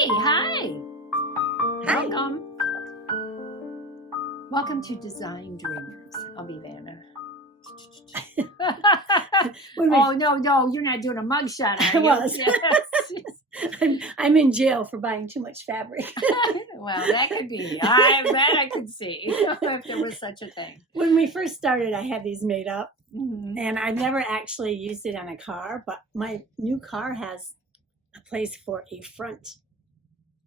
Hey, hi. Hi. Welcome to Design Dreamers. I'll be Vanna. Oh, no, you're not doing a mugshot, are I you? was. Yes. I'm in jail for buying too much fabric. Well, that could be. I could see if there was such a thing. When we first started, I had these made up, Mm-hmm. and I never actually used it on a car, but my new car has a place for a front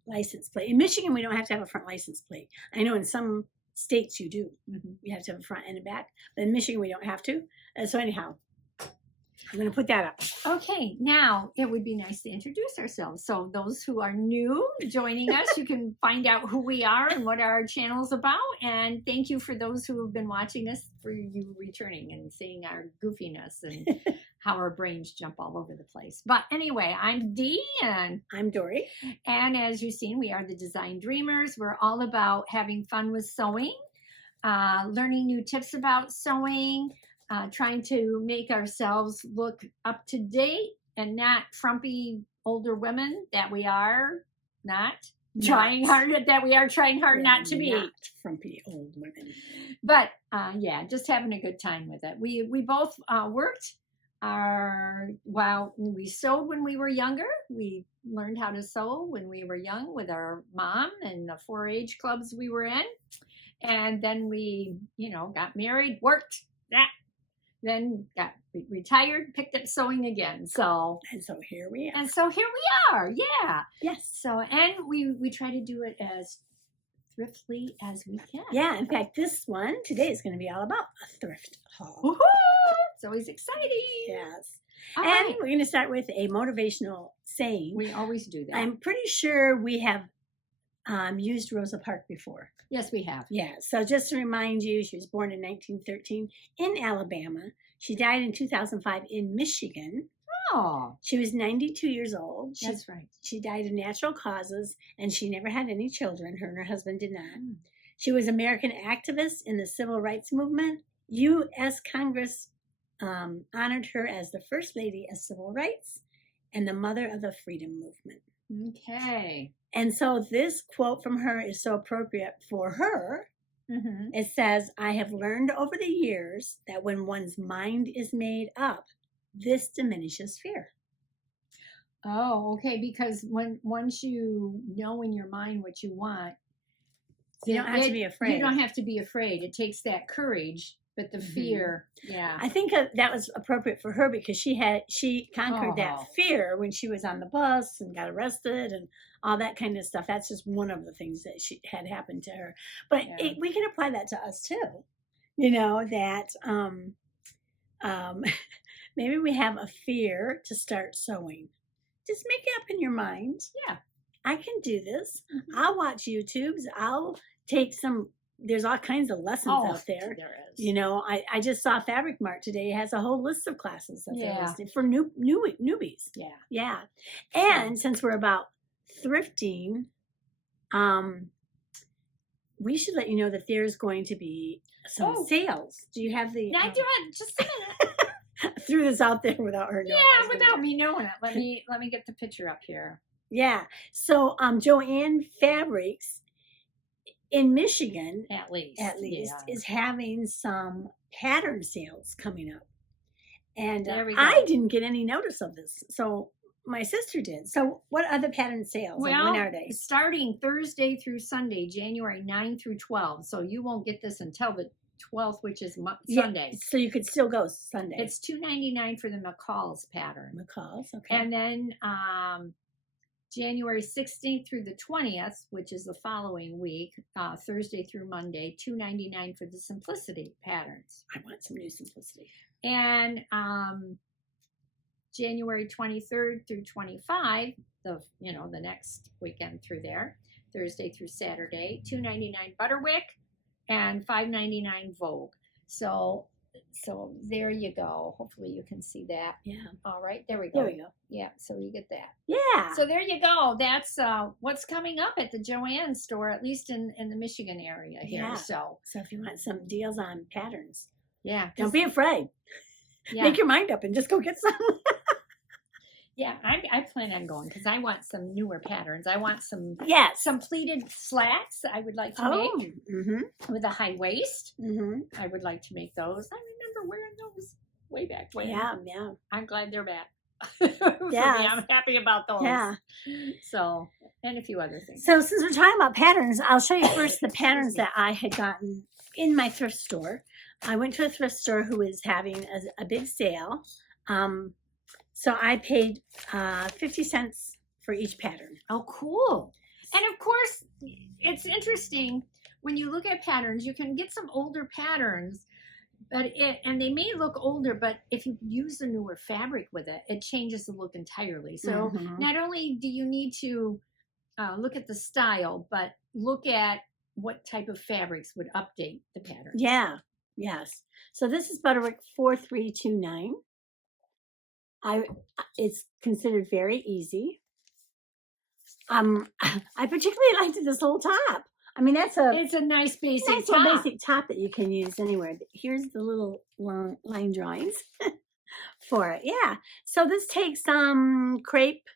license plate. In Michigan, we don't have to have a front license plate. I know in some states you do. Mm-hmm. You have to have a front and a back, but in Michigan, we don't have to. So anyhow, I'm going to put that up. Okay, now it would be nice to introduce ourselves. So those who are new joining us, you can find out who we are and what our channel is about. And thank you for those who have been watching us, for you returning and seeing our goofiness and how our brains jump all over the place. But anyway, I'm Dee and I'm Dory. And as you've seen, we are the Design Dreamers. We're all about having fun with sewing, learning new tips about sewing, trying to make ourselves look up to date and not frumpy older women that we are trying hard not to be. Not frumpy old women. But yeah, just having a good time with it. We both worked while we sewed when we were younger. We learned how to sew when we were young with our mom and the 4-H clubs we were in. And then we, got married, worked, then got retired, picked up sewing again. And so here we are. Yeah. Yes. So, and we try to do it as thriftily as we can. Yeah. In fact, this one today is going to be all about a thrift haul. Woohoo! It's always exciting. Yes. All and right. we're going to start with a motivational saying. We always do that. I'm pretty sure we have used Rosa Parks before. Yes, we have. Yeah. So just to remind you, she was born in 1913 in Alabama. She died in 2005 in Michigan. Oh. She was 92 years old. That's right. She died of natural causes, and she never had any children. Her and her husband did not. She was an American activist in the civil rights movement. U.S. Congress honored her as the First Lady of Civil Rights and the mother of the Freedom Movement. Okay. And so this quote from her is so appropriate for her. Mm-hmm. It says, I have learned over the years that when one's mind is made up, this diminishes fear. Oh, okay. Because once you know in your mind what you want, you don't have to be afraid. You don't have to be afraid. It takes that courage, but the fear, yeah. I think that was appropriate for her because she conquered that fear when she was on the bus and got arrested and all that kind of stuff. That's just one of the things that she had happened to her. But we can apply that to us too. That maybe we have a fear to start sewing. Just make it up in your mind. Yeah. I can do this. Mm-hmm. I'll watch YouTubes. I'll take there's all kinds of lessons out there. There is. I just saw Fabric Mart today. It has a whole list of classes that they're listing for newbies. Yeah. Yeah. And since we're about thrifting, we should let you know that there's going to be some sales. Do you have the... Yeah, I do have just a minute. I threw this out there without her knowing. Yeah, without me knowing it. Let me get the picture up here. Yeah. So Joanne Fabrics in Michigan, at least, is having some pattern sales coming up. And I didn't get any notice of this. So my sister did. So what are the pattern sales? Well, when are they? Starting Thursday through Sunday, January 9 through 12. So you won't get this until the 12th, which is Sunday. So you could still go Sunday. It's $2.99 for the McCall's pattern. McCall's, okay. And then January 16th through the 20th, which is the following week, Thursday through Monday, $2.99 for the Simplicity patterns. I want some new Simplicity. And January 23rd through 25, the next weekend through there, Thursday through Saturday, $2.99 Butterick and $5.99 Vogue. So there you go. Hopefully you can see that. Yeah. All right. There we go. There we go. Yeah. So you get that. Yeah. So there you go. That's what's coming up at the Joanne store, at least in the Michigan area here. Yeah. So if you want some deals on patterns, yeah, don't be afraid. Yeah. Make your mind up and just go get some. Yeah, I plan on going because I want some newer patterns. I want some some pleated slacks that I would like to make with a high waist. I would like to make those. I remember wearing those way back when. Yeah. I'm glad they're back. For me, I'm happy about those. Yeah. So, and a few other things. So since we're talking about patterns, I'll show you first the patterns that I had gotten in my thrift store. I went to a thrift store who was having a big sale. So I paid 50 cents for each pattern. Oh, cool. And of course, it's interesting when you look at patterns, you can get some older patterns, and they may look older, but if you use the newer fabric with it, it changes the look entirely. So not only do you need to look at the style, but look at what type of fabrics would update the pattern. Yeah. Yes. So this is Butterick 4329. It's considered very easy. I particularly liked this little top. I mean, it's a nice basic top that you can use anywhere. Here's the little line drawings for it. Yeah. So this takes crepe.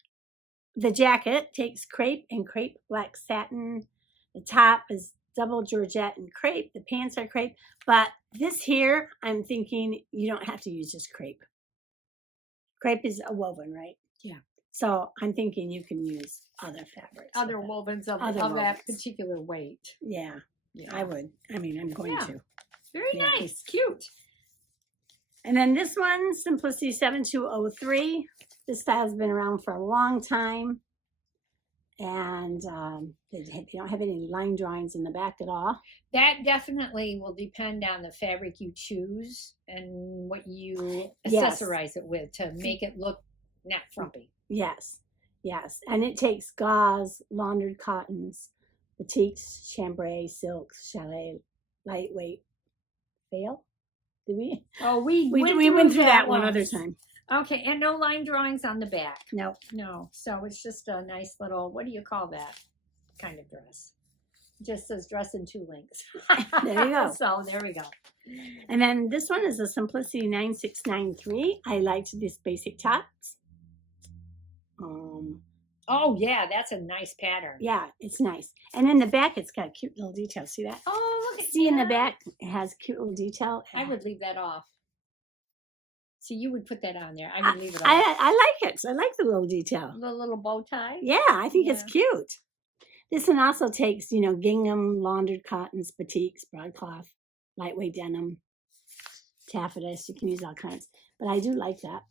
The jacket takes crepe and crepe black satin. The top is double georgette and crepe. The pants are crepe. But this here, I'm thinking you don't have to use just crepe. Crepe is a woven, right? Yeah. So I'm thinking you can use other fabrics. Other wovens of that particular weight. Yeah. I would. I mean, I'm going to. Very nice. Cute. And then this one, Simplicity1014. This style's been around for a long time. And they don't have any line drawings in the back at all. That definitely will depend on the fabric you choose and what you accessorize it with to make it look not frumpy. Yes. And it takes gauze, laundered cottons, batiks, chambray, silks, chalet, lightweight. Fail? Did we? Oh, we went through that one other time. Okay, and no line drawings on the back. No. So it's just a nice little, what do you call that kind of dress? Just says dress in 2 links. There you go. So there we go. And then this one is a Simplicity 9693. I liked these basic tops. Oh yeah, that's a nice pattern. Yeah, it's nice. And in the back, it's got cute little details. See that? Oh, look at See in the back, it has cute little detail. I would leave that off. So you would put that on there. I would leave it off. I like it. I like the little detail. The little bow tie. Yeah, I think it's cute. This one also takes, gingham, laundered cottons, batiks, broadcloth, lightweight denim, taffetas. You can use all kinds. But I do like that.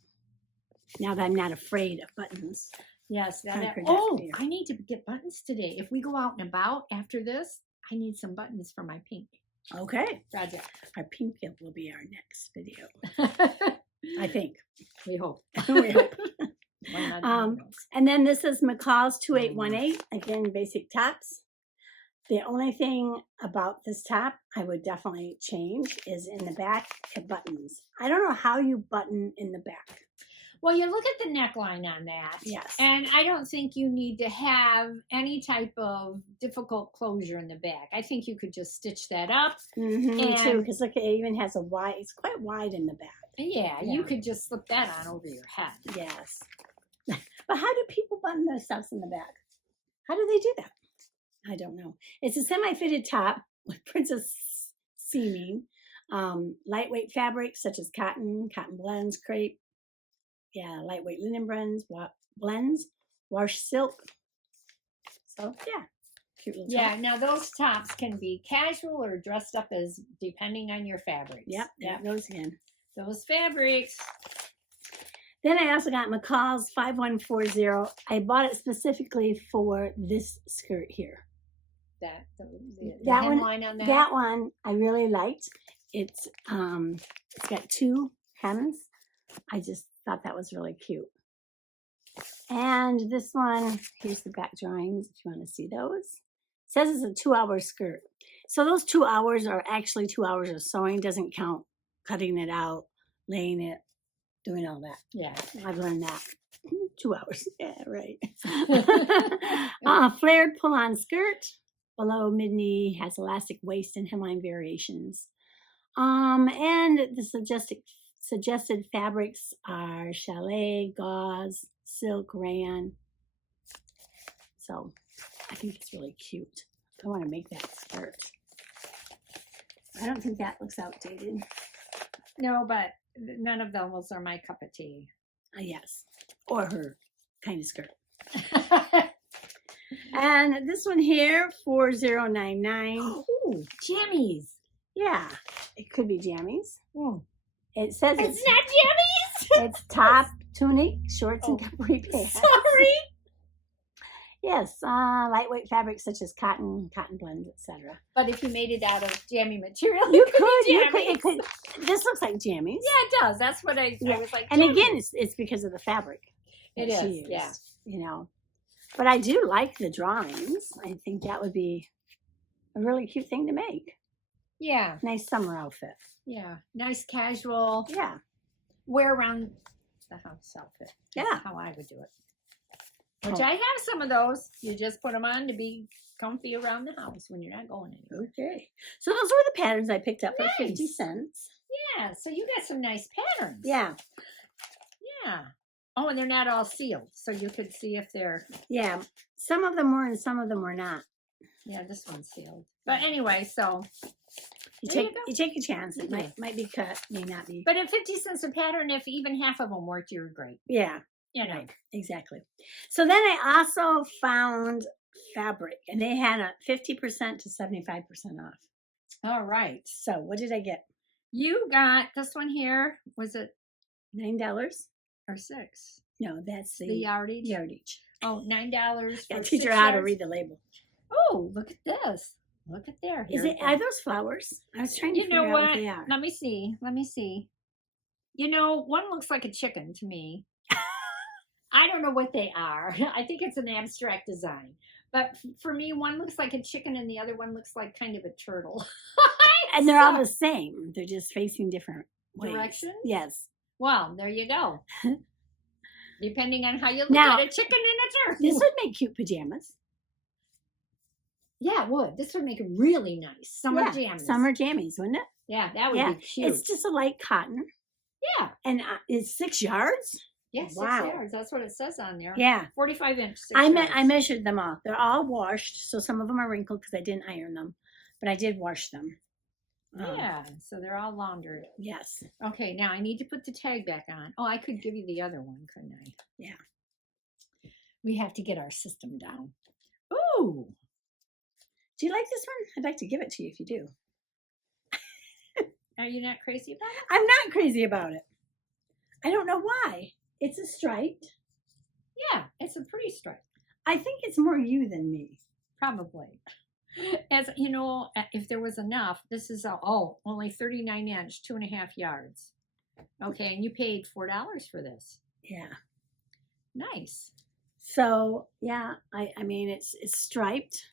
Now that I'm not afraid of buttons. Yes. I need to get buttons today. If we go out and about after this, I need some buttons for my pink. Okay. Roger. Our pink will be our next video. I think. We hope. We hope. And then this is McCall's 2818. Again, basic tops. The only thing about this top I would definitely change is in the back to buttons. I don't know how you button in the back. Well, you look at the neckline on that. Yes. And I don't think you need to have any type of difficult closure in the back. I think you could just stitch that up. Me too, because look, it even has it's quite wide in the back. Yeah, you could just slip that on over your head. Yes. But how do people button their stuffs in the back? How do they do that? I don't know. It's a semi-fitted top with princess seaming, lightweight fabrics such as cotton blends, crepe, lightweight linen blends, wash silk. So cute little top. Now those tops can be casual or dressed up as depending on your fabrics. Yep, that goes in. Those fabrics. Then I also got McCall's 5140. I bought it specifically for this skirt here. The hemline on that? That one I really liked. It's got 2 hems. I just thought that was really cute. And this one, here's the back drawings if you want to see those. It says it's a 2-hour skirt. So those 2 hours are actually 2 hours of sewing. Doesn't count cutting it out, laying it, doing all that. Yeah, I've learned that. 2 hours. Yeah, right. Flared pull-on skirt. Below mid-knee, has elastic waist and hemline variations. And the suggested fabrics are chalet, gauze, silk rayon. So I think it's really cute. I want to make that skirt. I don't think that looks outdated. No, but none of those are my cup of tea. Yes, or her kind of skirt. And this one here, 4099. Ooh, jammies. Yeah, it could be jammies. Mm. It says It's not jammies. it's top, tunic, shorts, and capri pants. Sorry. Yes, lightweight fabrics such as cotton blends, etc. But if you made it out of jammy material, You it could be could. jammies. It could. This looks like jammies. Yeah, it does. That's what I was like. And jammies. again, it's because of the fabric. It that she is. used, Yeah. You know, but I do like the drawings. I think that would be a really cute thing to make. Yeah. Nice summer outfit. Yeah. Nice casual. Yeah. Wear around the house outfit. That's Yeah. how I would do it. Which I have some of those. You just put them on to be comfy around the house when you're not going anywhere. Okay. So those were the patterns I picked up for 50 Nice. cents. Yeah. So you got some nice patterns. Yeah. Yeah. Oh, and they're not all sealed, so you could see if they're. Yeah. Some of them were and some of them were not. Yeah, this one's sealed. But anyway, so. You There take you go. you take a chance. It You might be cut, may not be. But at 50 cents a pattern, if even half of them worked, you're great. Yeah. You know. Right, exactly. So then I also found fabric, and they had a 50% to 75% off. All right. So what did I get? You got this one here. Was it $9? or $6? No, that's The the yardage. yardage. Oh, $9 for I teach her 6 how to yards. read the label. Oh, look at this. Look at there. Is Here it? we go. Are those flowers? I was trying to You know figure out what? what they are. Let me see. Let me see. You know, one looks like a chicken to me. I don't know what they are. I think it's an abstract design. But for me, one looks like a chicken and the other one looks like kind of a turtle. And they're all the same. They're just facing different ways. Directions? Yes. Well, there you go. Depending on how you look Now, at a chicken and a turtle. This would make cute pajamas. Yeah, it would. This would make it really nice. Summer Yeah, jammies. Summer jammies, wouldn't it? Yeah, that would Yeah, be cute. It's just a light cotton. Yeah. And it's 6 yards? Yeah, 6 Wow. yards. That's what it says on there. Yeah. 45-inch. I measured them all. They're all washed, so some of them are wrinkled because I didn't iron them, but I did wash them. Yeah, so they're all laundered. Yes. Okay, now I need to put the tag back on. Oh, I could give you the other one, couldn't I? Yeah. We have to get our system down. Ooh. Do you like this one? I'd like to give it to you if you do. Are you not crazy about it? I'm not crazy about it. I don't know why. It's a stripe. Yeah, it's a pretty stripe. I think it's more you than me. Probably. As you know, if there was enough, this is only 39-inch, 2.5 yards. Okay, and you paid $4 for this. Yeah. Nice. So yeah, I mean it's striped.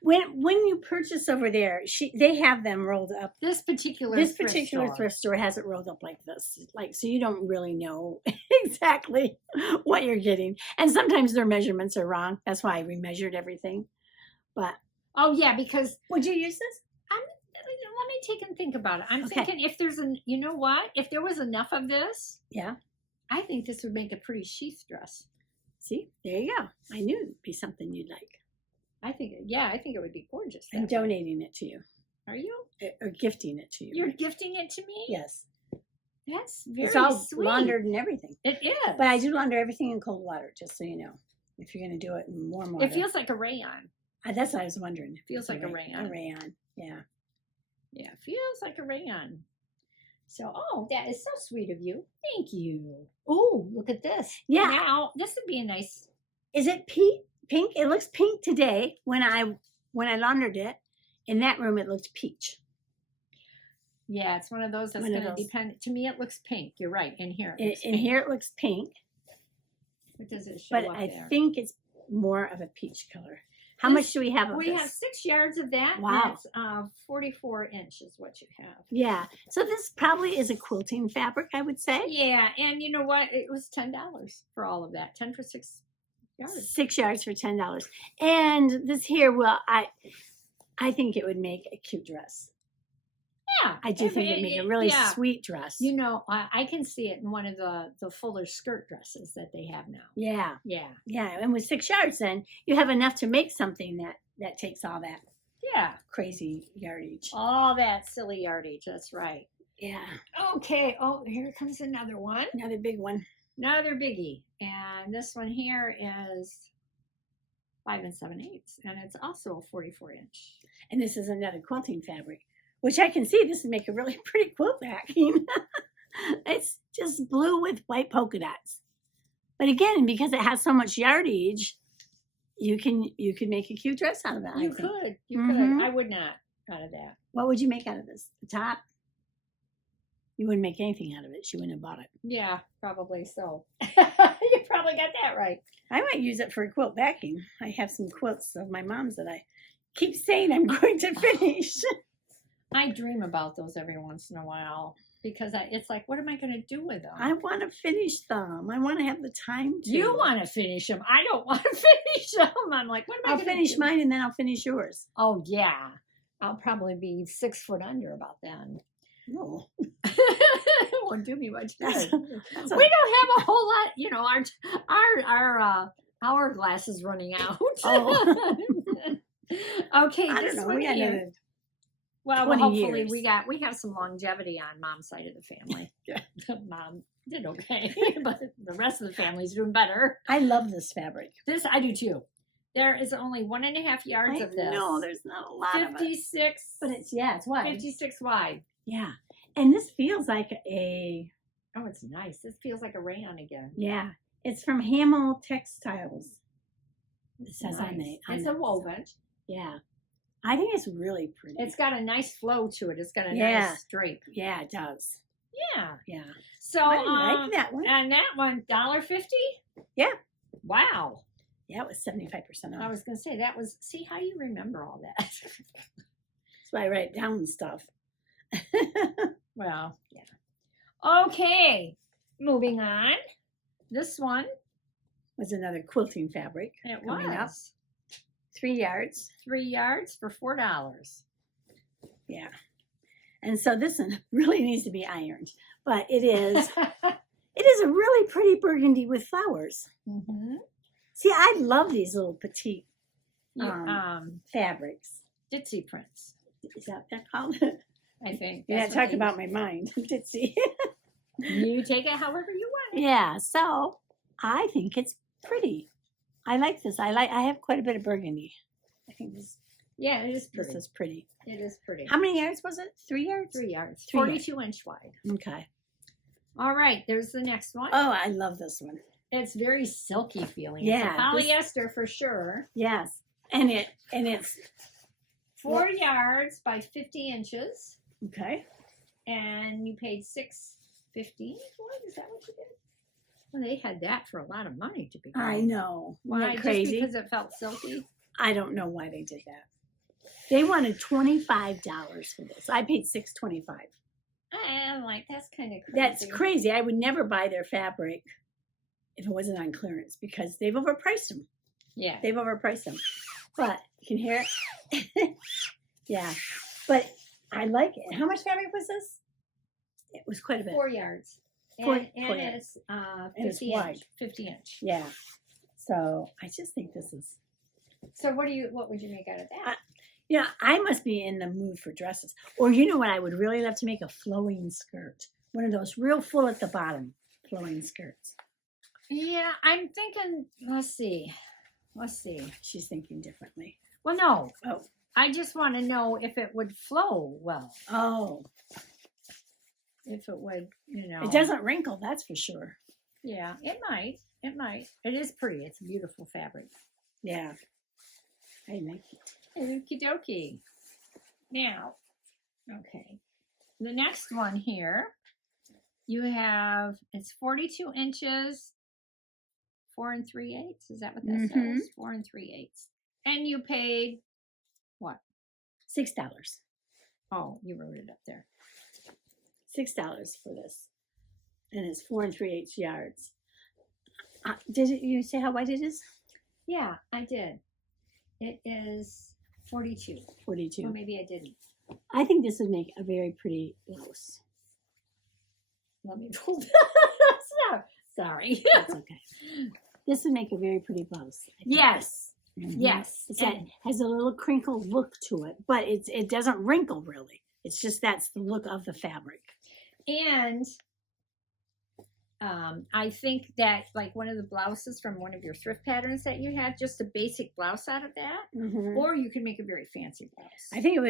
When you purchase over there, they have them rolled up. This particular thrift store has it rolled up like this, like so you don't really know exactly what you're getting, and sometimes their measurements are wrong. That's why I remeasured everything. But oh yeah, because would you use this? let me take and think about it. I'm Okay. thinking if there's you know what? If there was enough of this, Yeah. I think this would make a pretty sheath dress. See, there you go. I knew it'd be something you'd like. I think it would be gorgeous. I'm that way. donating it to you, Are you? or gifting it to you. You're gifting it to me? Yes. That's very It's all sweet. laundered and everything. It is. But I do launder everything in cold water, just so you know. If you're going to do it in warm water. It feels like a rayon. That's what I was wondering. It Feels like a rayon. A rayon, yeah. Yeah, feels like a rayon. So, that is so sweet of you. Thank you. Oh, look at this. Yeah. Now, this would be a nice. Is it pink? It looks pink today. When I laundered it, in that room it looked peach. Yeah, it's one of those that's One of going to those. depend. To me, it looks pink. You're right. In here, it In looks pink. here it looks pink, What does it show but up I there? think it's more of a peach color. How much do we have of We this? have 6 yards of that. Wow. And it's 44 inches what you have. Yeah. So this probably is a quilting fabric, I would say. Yeah, and you know what? It was $10 for all of that. 10 for 6 yards. 6 yards for $10. And this here, well, I think it would make a cute dress. Yeah. I do think it'd make a really sweet dress. You know, I can see it in one of the fuller skirt dresses that they have now. Yeah. Yeah. Yeah. And with 6 yards, then you have enough to make something that takes all that crazy yardage. All that silly yardage. That's right. Yeah. Okay. Oh, here comes another one. Another big one. Another biggie. And this one here is 5 7/8. And it's also a 44-inch. And this is another quilting fabric, which I can see this would make a really pretty quilt backing. It's just blue with white polka dots. But again, because it has so much yardage, you can make a cute dress out of it. You could. I would not out of that. What would you make out of this? The top? You wouldn't make anything out of it. She wouldn't have bought it. Yeah, probably so. You probably got that right. I might use it for a quilt backing. I have some quilts of my mom's that I keep saying I'm going to finish. I dream about those every once in a while because it's like, what am I going to do with them? I want to finish them. I want to have the time to. You want to finish them. I don't want to finish them. I'm like, what am I going to do? I'll finish mine and then I'll finish yours. Oh, yeah. I'll probably be 6 foot under about then. No. It won't do me much good. We don't have a whole lot, you know, our hourglass is running out. Oh. Okay, I don't know. We got another well, hopefully years. we have some longevity on Mom's side of the family. Mom did okay, but the rest of the family's doing better. I love this fabric. This I do too. There is only 1.5 yards of this. No, there's not a lot of it. 56. But it's wide. 56 wide. Yeah. And this feels like a... Oh, it's nice. This feels like a rayon again. Yeah. It's from Hamill Textiles. It says nice. on the... It's a woven. Yeah. I think it's really pretty. It's got a nice flow to it. It's got a nice drape. Yeah, it does. Yeah. Yeah. So I like that one. And that one, $1.50? Yeah. Wow. Yeah, it was 75% off. I was going to say, that was... See, how do you remember all that? That's why I write down stuff. Well, yeah. Okay. Moving on. This one was another quilting fabric. It coming up. was. 3 yards. 3 yards for $4. Yeah. And so this one really needs to be ironed. But it is a really pretty burgundy with flowers. Mm-hmm. See, I love these little petite fabrics. Ditzy prints. Is that what they're called? I think. Yeah, talk about my mind. Ditzy. You take it however you want it. Yeah, so I think it's pretty. I like this. I have quite a bit of burgundy. I think this. Yeah, it is pretty. This is pretty. It is pretty. How many yards was it? 3 yards? 3 yards. 3 42-inch wide. Okay. All right, there's the next one. Oh, I love this one. It's very silky feeling. Yeah. It's a polyester for sure. Yes. And it's 4 yards by 50 inches. Okay. And you paid $6.50. What? Is that what you did? Well, they had that for a lot of money to be. I know. Why? Isn't that crazy? Just because it felt silky? I don't know why they did that. They wanted $25 for this. I paid $6.25. I'm like, that's kind of crazy. That's crazy. I would never buy their fabric if it wasn't on clearance because they've overpriced them. Yeah. They've overpriced them. But you can hear it. Yeah. But I like it. How much fabric was this? It was quite a bit. 4 yards. And it's 50 inch. 50 inch. Yeah. So I just think this is. So what would you make out of that? Yeah, I must be in the mood for dresses. Or you know what? I would really love to make a flowing skirt. One of those real full at the bottom flowing skirts. Yeah, I'm thinking, let's see. She's thinking differently. Well, no. Oh. I just want to know if it would flow well. Oh. If it would, It doesn't wrinkle, that's for sure. Yeah, it might. It might. It is pretty. It's a beautiful fabric. Yeah. I like it. Okie dokie. Now, okay. The next one here, you have, it's 42 inches, 4 3/8. Is that what that says? 4 3/8. And you paid what? $6. Oh, you wrote it up there. $6 for this. And it's 4 3/8 yards. Did you say how wide it is? Yeah, I did. It is 42. 42. Or maybe I didn't. I think this would make a very pretty blouse. Let me pull that. Sorry. That's okay. This would make a very pretty blouse. Yes. Mm-hmm. Yes. It has a little crinkled look to it, but it doesn't wrinkle really. It's just that's the look of the fabric. And I think that like one of the blouses from one of your thrift patterns that you had, just a basic blouse out of that, or you could make a very fancy blouse. I think it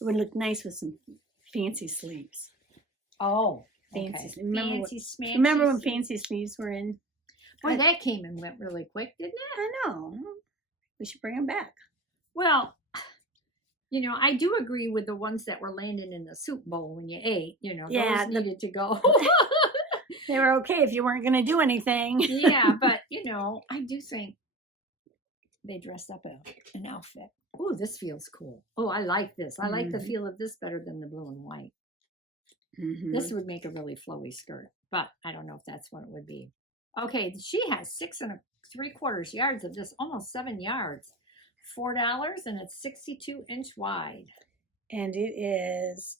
would look nice with some fancy sleeves. Oh, fancy. Okay. Remember when fancy sleeves were in? Boy, that came and went really quick, didn't it? I know. We should bring them back. Well, you know, I do agree with the ones that were landing in the soup bowl when you ate. You know, those needed to go. They were okay if you weren't going to do anything. Yeah, but, you know, I do think they dressed up an outfit. Oh, this feels cool. Oh, I like this. I like the feel of this better than the blue and white. This would make a really flowy skirt, but I don't know if that's what it would be. Okay, she has 6 3/4 yards of this, almost 7 yards. $4, and it's 62-inch wide. And it is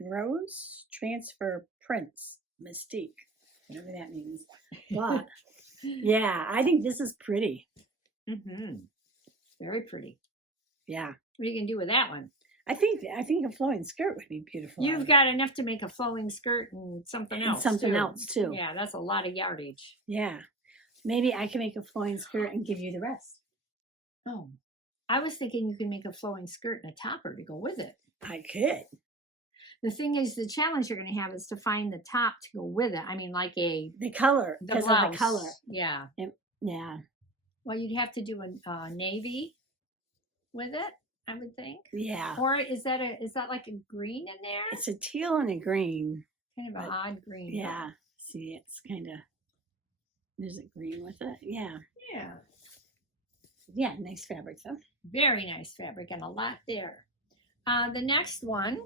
Rose Transfer Prince Mystique, whatever that means. But yeah, I think this is pretty. Very pretty. Yeah. What are you gonna do with that one? I think a flowing skirt would be beautiful. You've got enough to make a flowing skirt and something else. Too. Yeah, that's a lot of yardage. Yeah. Maybe I can make a flowing skirt and give you the rest. Oh, I was thinking you could make a flowing skirt and a topper to go with it. I could. The thing is, the challenge you're going to have is to find the top to go with it. I mean, like the color, because of the color. Yeah. Yeah. Well, you'd have to do a navy with it, I would think. Yeah. Or is that like a green in there? It's a teal and a green. Kind of an odd green. Yeah. See, it's kind of, there's a green with it. Yeah. Yeah. Yeah, nice fabric though. Very nice fabric and a lot there. The next one.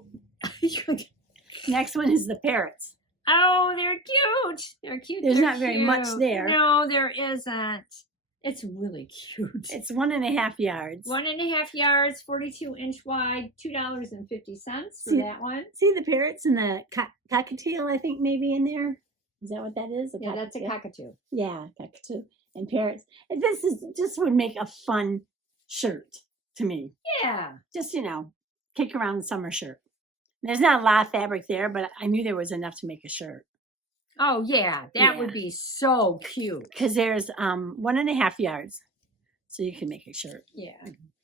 Next one is the parrots. Oh, they're cute. They're cute. There's not very much there. No, there isn't. It's really cute. It's 1.5 yards. 1.5 yards, 42-inch wide, $2.50 for that one. See the parrots and the cockatiel, I think, maybe in there? Is that what that is? Yeah, that's a cockatoo. Yeah, cockatoo and parrots. And this would make a fun shirt to me. Yeah. Just, kick around summer shirt. There's not a lot of fabric there, but I knew there was enough to make a shirt. Oh, yeah. That would be so cute. Because there's 1.5 yards. So you can make a shirt. Yeah.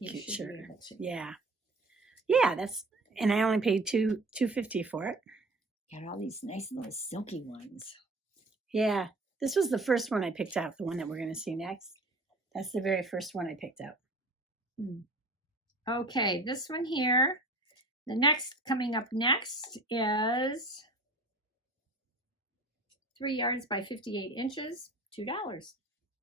Cute shirt. Yeah. Yeah, and I only paid $2.50 for it. Got all these nice little silky ones. Yeah. This was the first one I picked out, the one that we're going to see next. That's the very first one I picked out. Okay, this one here. The next, coming up next is 3 yards by 58 inches, $2.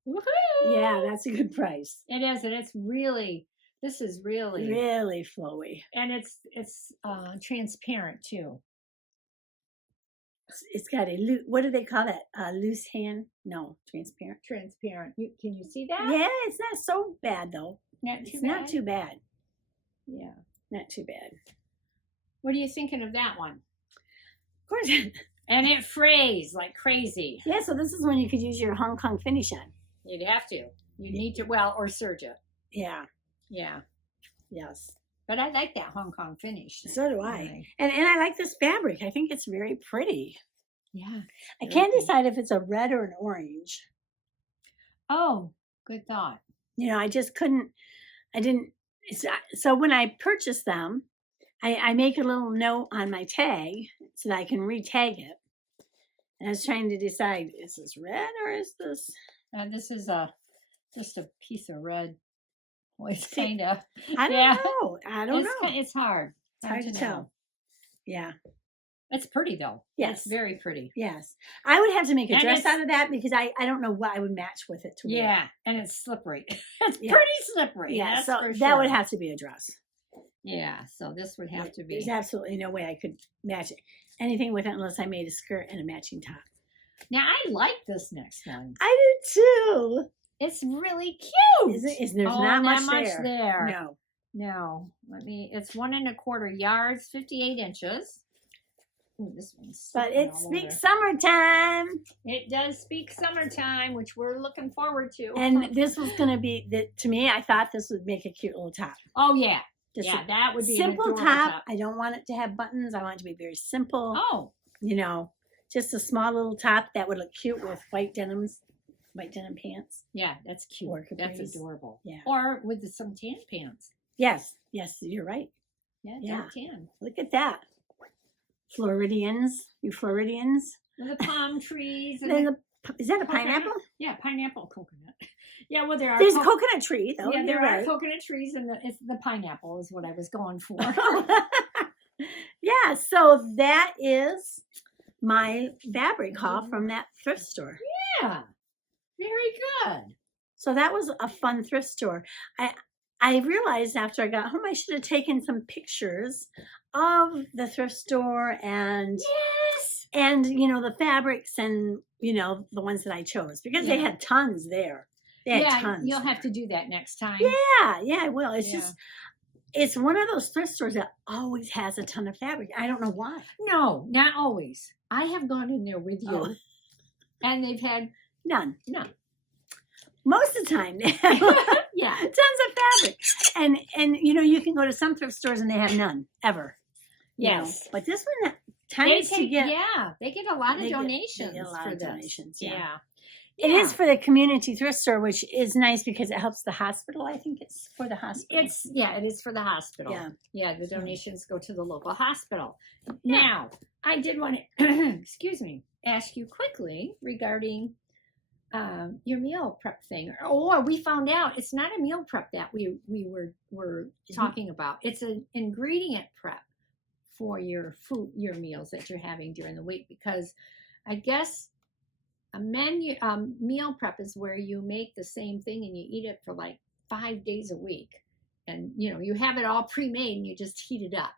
Woohoo! Yeah, that's a good price. It is, and it's really, this is really flowy. And it's transparent too. It's got a what do they call that? Loose hand? No, transparent. Transparent. Can you see that? Yeah, it's not so bad though. Not too bad. Yeah, not too bad. What are you thinking of that one? Of course. And it frays like crazy. Yeah, so this is when you could use your Hong Kong finish on. You'd have to. You need to, or serge it. Yeah. Yeah. Yes. But I like that Hong Kong finish. So do I. And I like this fabric. I think it's very pretty. Yeah. I can't decide if it's a red or an orange. Oh, good thought. I just couldn't, so when I purchased them, I make a little note on my tag so that I can re-tag it. And I was trying to decide, is this red or is this? This is just a piece of red. Well, it's kind of. I don't know. I don't know. It's hard. It's hard to tell. Yeah. It's pretty though. Yes. It's very pretty. Yes. I would have to make a dress out of that because I don't know what I would match with it to wear. Yeah. And it's slippery. It's pretty slippery. Yeah. So that would have to be a dress. Yeah. So this would have to be. There's absolutely no way I could match it. Anything with it unless I made a skirt and a matching top. Now I like this next one. I do too. It's really cute. There's not much there. there. No. It's 1 1/4 yards, 58 inches. Ooh, this one's. But it speaks summertime. It does speak summertime, which we're looking forward to. And this was going to be, to me, I thought this would make a cute little top. Oh, yeah. Just that would be simple an adorable top. I don't want it to have buttons. I want it to be very simple. Oh. You know, just a small little top that would look cute with white denim pants. Yeah, that's cute. That's adorable. Yeah. Or with some tan pants. Yes, you're right. Yeah, tan. Look at that. Floridians. You Floridians. With the palm trees. And is that a pineapple? Yeah, pineapple coconut. Yeah, well, there's a coconut tree, though. Yeah, there are coconut trees, and it's the pineapple is what I was going for. Yeah, so that is my fabric haul from that thrift store. Yeah, very good. So that was a fun thrift store. I realized after I got home I should have taken some pictures of the thrift store and the fabrics and the ones that I chose because they had tons there. They had tons. You'll have to do that next time. Yeah, I will. It's just it's one of those thrift stores that always has a ton of fabric. I don't know why. No, not always. I have gone in there with you, and they've had none. Most of the time, they have tons of fabric, and you can go to some thrift stores and they have none ever. Yes, but this one tends to get they get a lot of donations. They get a lot of donations. Yeah. It is for the community thrift store, which is nice because it helps the hospital. I think it's for the hospital. It is for the hospital. Yeah, the donations go to the local hospital. Now, I did want to, ask you quickly regarding your meal prep thing. Or we found out it's not a meal prep that we were talking about. It's an ingredient prep for your meals that you're having during the week, because I guess a meal prep is where you make the same thing and you eat it for like 5 days a week, and you have it all pre-made and you just heat it up.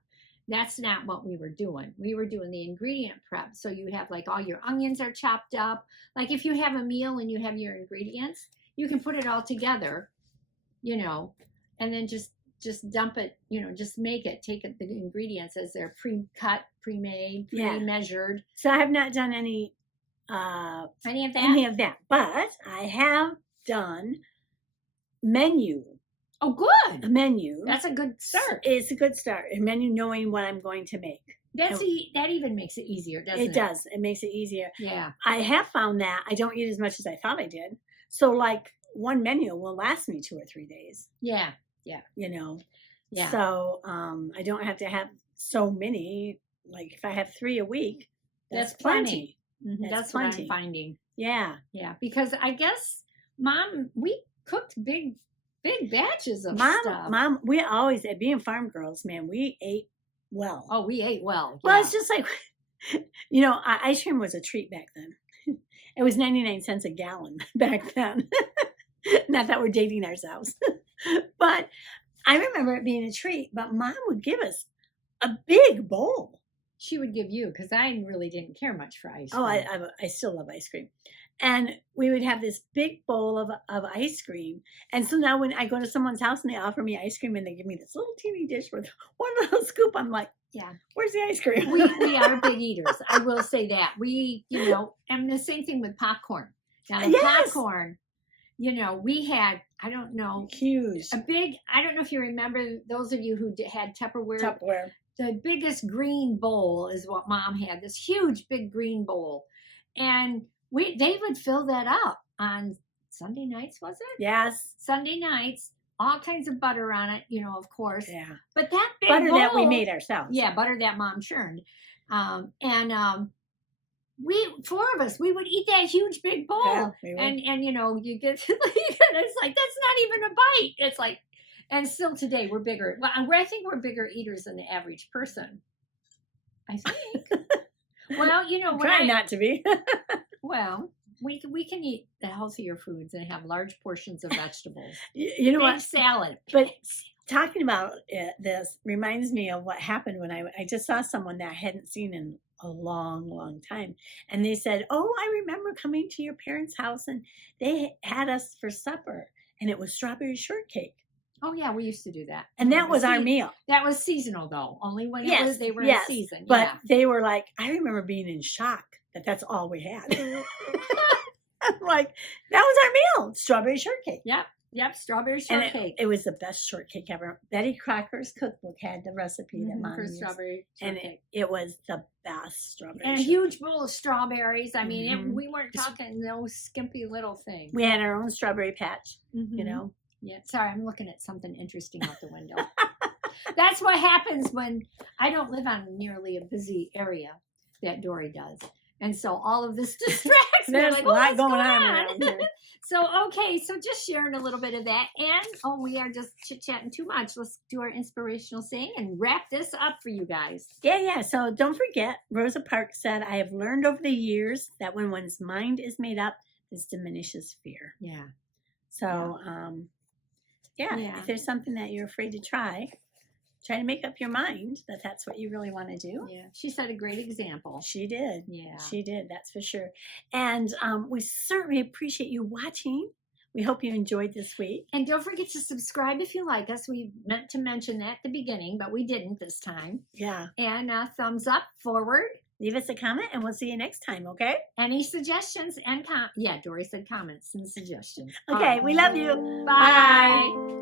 That's not what we were doing. We were doing the ingredient prep. So you have like all your onions are chopped up. Like if you have a meal and you have your ingredients, you can put it all together, and then just dump it, just make it, take the ingredients as they're pre-cut, pre-made, pre-measured. So I have not done any of that, but I have done menu. Oh, good. A menu. That's a good start. It's a good start. A menu, knowing what I'm going to make. That even makes it easier, doesn't it? It does. It makes it easier. Yeah. I have found that I don't eat as much as I thought I did. So like one menu will last me 2 or 3 days. Yeah. Yeah. Yeah. So I don't have to have so many. Like if I have 3 a week, that's plenty. Mm-hmm. That's what I'm finding. Yeah. Yeah. Because I guess we cooked big batches of stuff. Mom, we always, at being farm girls, man, we ate well. Oh, we ate well. Well, it's just like, ice cream was a treat back then. It was 99 cents a gallon back then. Not that we're dating ourselves. But I remember it being a treat. But Mom would give us a big bowl. She would give you, because I really didn't care much for ice cream. Oh, I still love ice cream. And we would have this big bowl of ice cream. And so now when I go to someone's house and they offer me ice cream and they give me this little teeny dish with one little scoop, I'm like, where's the ice cream? We are big eaters. I will say that. We, and the same thing with popcorn. Now, the popcorn, we had, I don't know. Huge. I don't know if you remember, those of you who had Tupperware. The biggest green bowl is what Mom had, this huge big green bowl. And they would fill that up on Sunday nights, was it? Yes. Sunday nights, all kinds of butter on it, of course. Yeah. But that big butter bowl, that we made ourselves. Yeah, butter that Mom churned. We 4 of us, we would eat that huge big bowl. Yeah, we would. And you get it's like, that's not even a bite. It's like, and still today we're bigger. Well, I think we're bigger eaters than the average person. I think. Well, try not to be. Well, we can eat the healthier foods and have large portions of vegetables. You know big what? Salad. But talking about this reminds me of what happened when I just saw someone that I hadn't seen in a long, long time. And they said, oh, I remember coming to your parents' house and they had us for supper and it was strawberry shortcake. Oh yeah, we used to do that. And that was our meal. That was seasonal though, only when they were in season. But they were like, I remember being in shock that that's all we had. I'm like, that was our meal, strawberry shortcake. Yep, strawberry shortcake. It was the best shortcake ever. Betty Crocker's cookbook had the recipe that Mom used. Strawberry shortcake. And it was the best strawberry and shortcake. A huge bowl of strawberries. I mean, we weren't talking no skimpy little thing. We had our own strawberry patch, you know. Yeah, sorry, I'm looking at something interesting out the window. That's what happens when I don't live on nearly a busy area that Dory does. And so all of this distracts me. There's like, a lot going on around here. So, okay, so just sharing a little bit of that. And, we are just chit-chatting too much. Let's do our inspirational saying and wrap this up for you guys. Yeah. So don't forget, Rosa Parks said, I have learned over the years that when one's mind is made up, this diminishes fear. Yeah. So, if there's something that you're afraid to try to make up your mind that that's what you really want to do. Yeah. She set a great example. She did. Yeah. She did. That's for sure. And we certainly appreciate you watching. We hope you enjoyed this week. And don't forget to subscribe if you like us. We meant to mention that at the beginning, but we didn't this time. Yeah. And thumbs up, forward. Leave us a comment and we'll see you next time, okay? Any suggestions and Dory said comments and suggestions. Okay, we love you. Bye.